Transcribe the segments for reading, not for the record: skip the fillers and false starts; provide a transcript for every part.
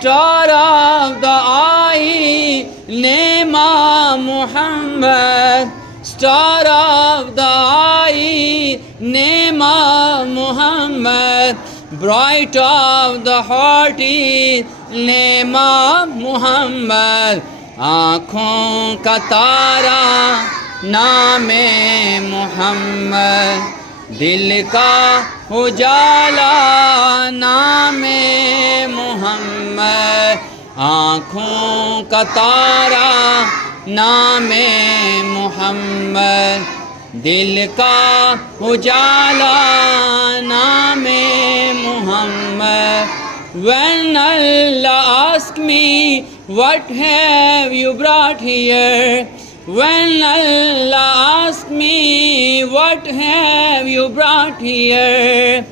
Star of the eye, name of Muhammad. Star of the eye, name of Muhammad. Bright of the heart is name of Muhammad. आँखों का तारा नामे मुहम्मद, दिल का उजाला नामे मुहम्मद। आँखों का तारा नामे मुहम्मद, दिल का उजाला नामे Muhammad. When Allah asked me, what have you brought here? When Allah asked me, what have you brought here?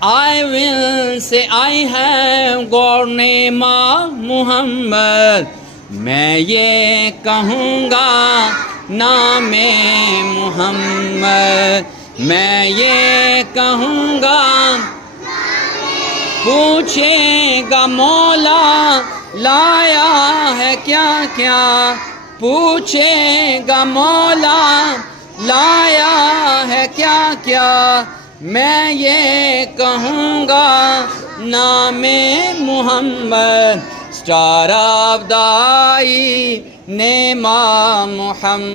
I will say, I have got name of Muhammad. मैं ये कहूँगा नामे मुहम्मद, मैं ये कहूँगा। पूछेगा मौला लाया है क्या क्या, पूछेगा मौला लाया है क्या क्या। मैं ये कहूँगा नामे Muhammad. Star of the eye, name of Muhammad.